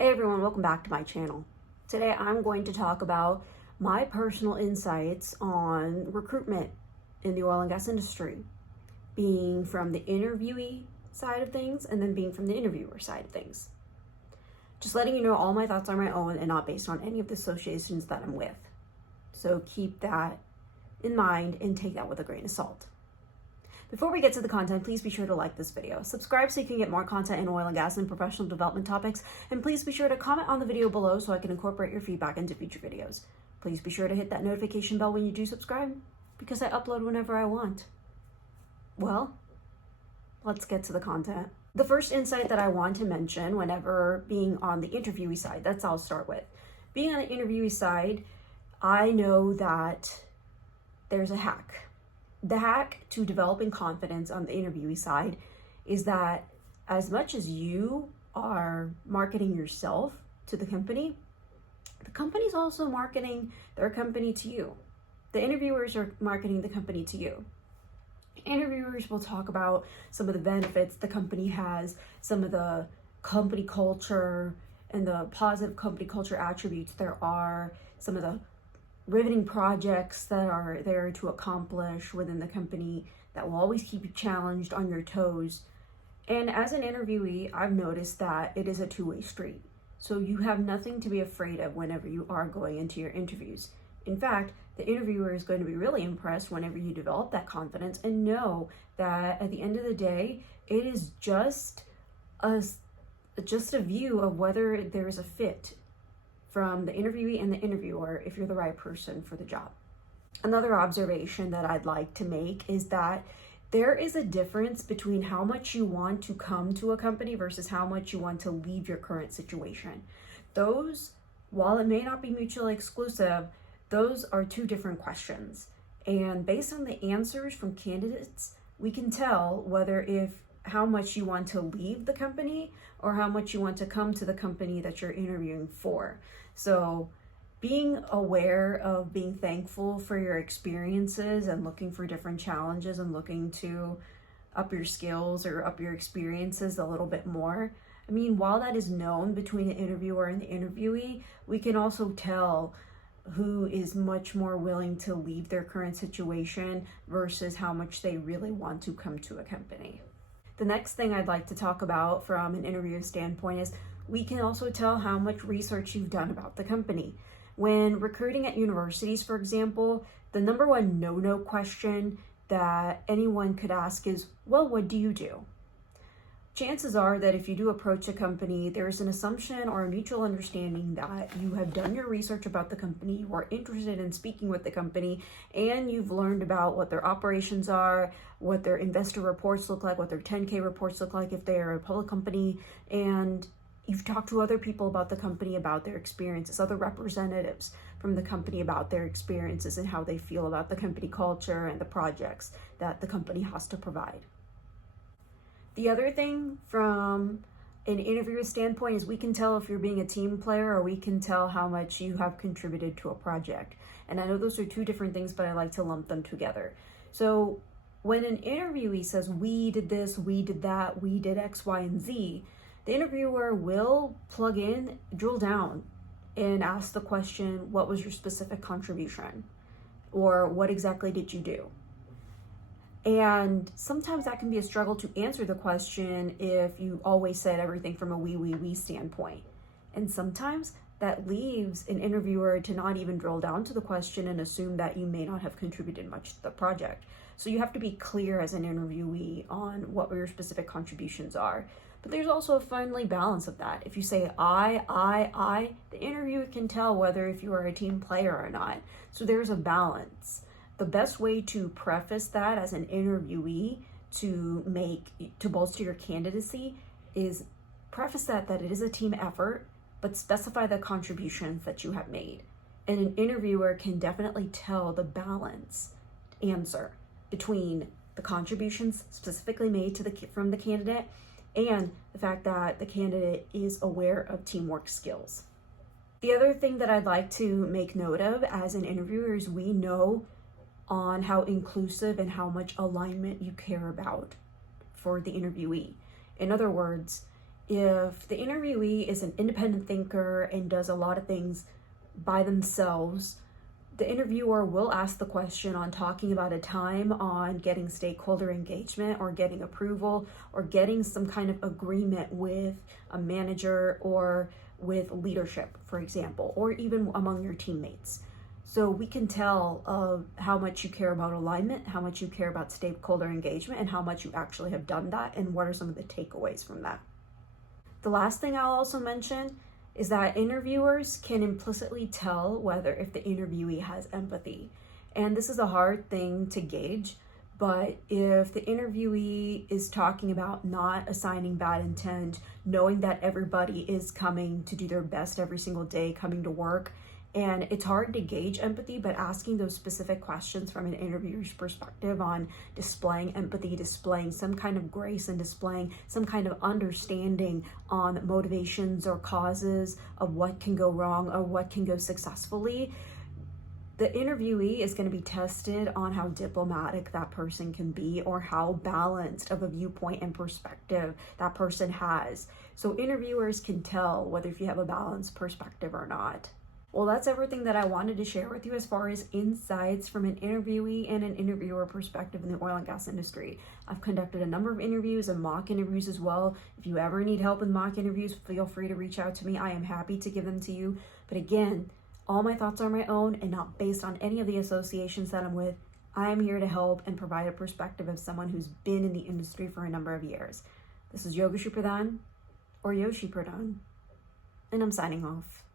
Hey everyone, welcome back to my channel. Today I'm going to talk about my personal insights on recruitment in the oil and gas industry, being from the interviewee side of things and then being from the interviewer side of things. Just letting you know all my thoughts are my own and not based on any of the associations that I'm with. So keep that in mind and take that with a grain of salt. Before we get to the content, please be sure to like this video. Subscribe so you can get more content in oil and gas and professional development topics. And please be sure to comment on the video below so I can incorporate your feedback into future videos. Please be sure to hit that notification bell when you do subscribe because I upload whenever I want. Well, let's get to the content. The first insight that I want to mention whenever being on the interviewee side, that's I'll start with. Being on the interviewee side, I know that there's a hack. The hack to developing confidence on the interviewee side is that as much as you are marketing yourself to the company's also marketing their company to you. The interviewers are marketing the company to you. Interviewers will talk about some of the benefits the company has, some of the company culture and the positive company culture attributes there are, some of the riveting projects that are there to accomplish within the company that will always keep you challenged on your toes. And as an interviewee, I've noticed that it is a two-way street. So you have nothing to be afraid of whenever you are going into your interviews. In fact, the interviewer is going to be really impressed whenever you develop that confidence and know that at the end of the day, it is just a view of whether there is a fit from the interviewee and the interviewer if you're the right person for the job. Another observation that I'd like to make is that there is a difference between how much you want to come to a company versus how much you want to leave your current situation. Those, while it may not be mutually exclusive, those are two different questions. And based on the answers from candidates, we can tell how much you want to leave the company or how much you want to come to the company that you're interviewing for. So being aware of being thankful for your experiences and looking for different challenges and looking to up your skills or up your experiences a little bit more. I mean, while that is known between the interviewer and the interviewee, we can also tell who is much more willing to leave their current situation versus how much they really want to come to a company. The next thing I'd like to talk about from an interview standpoint is we can also tell how much research you've done about the company. When recruiting at universities, for example, the number one no-no question that anyone could ask is, well, what do you do? Chances are that if you do approach a company, there's an assumption or a mutual understanding that you have done your research about the company, you are interested in speaking with the company, and you've learned about what their operations are, what their investor reports look like, what their 10K reports look like if they are a public company, and you've talked to other people about the company, about their experiences, other representatives from the company about their experiences and how they feel about the company culture and the projects that the company has to provide. The other thing from an interviewer standpoint is we can tell if you're being a team player or we can tell how much you have contributed to a project. And I know those are two different things, but I like to lump them together. So when an interviewee says, we did this, we did that, we did X, Y, and Z, the interviewer will plug in, drill down, and ask the question, what was your specific contribution? Or what exactly did you do? And sometimes that can be a struggle to answer the question if you always said everything from a we standpoint. And sometimes that leaves an interviewer to not even drill down to the question and assume that you may not have contributed much to the project. So you have to be clear as an interviewee on what your specific contributions are. But there's also a finely balance of that. If you say I, the interviewer can tell whether if you are a team player or not. So there's a balance. The best way to preface that as an interviewee to bolster your candidacy is preface that it is a team effort, but specify the contributions that you have made. And an interviewer can definitely tell the balance answer between the contributions specifically made from the candidate and the fact that the candidate is aware of teamwork skills. The other thing that I'd like to make note of as an interviewer is we know on how inclusive and how much alignment you care about for the interviewee. In other words, If the interviewee is an independent thinker and does a lot of things by themselves, the interviewer will ask the question on talking about a time on getting stakeholder engagement or getting approval or getting some kind of agreement with a manager or with leadership, for example, or even among your teammates. So we can tell how much you care about alignment, how much you care about stakeholder engagement, and how much you actually have done that, and what are some of the takeaways from that. The last thing I'll also mention is that interviewers can implicitly tell whether if the interviewee has empathy. And this is a hard thing to gauge, but if the interviewee is talking about not assigning bad intent, knowing that everybody is coming to do their best every single day, coming to work, and it's hard to gauge empathy, but asking those specific questions from an interviewer's perspective on displaying empathy, displaying some kind of grace, and displaying some kind of understanding on motivations or causes of what can go wrong or what can go successfully, the interviewee is going to be tested on how diplomatic that person can be or how balanced of a viewpoint and perspective that person has. So interviewers can tell whether if you have a balanced perspective or not. Well, that's everything that I wanted to share with you as far as insights from an interviewee and an interviewer perspective in the oil and gas industry. I've conducted a number of interviews and mock interviews as well. If you ever need help in mock interviews, feel free to reach out to me. I am happy to give them to you. But again, all my thoughts are my own and not based on any of the associations that I'm with. I am here to help and provide a perspective of someone who's been in the industry for a number of years. This is Yoga Pradhan or Yoshi Pradhan, and I'm signing off.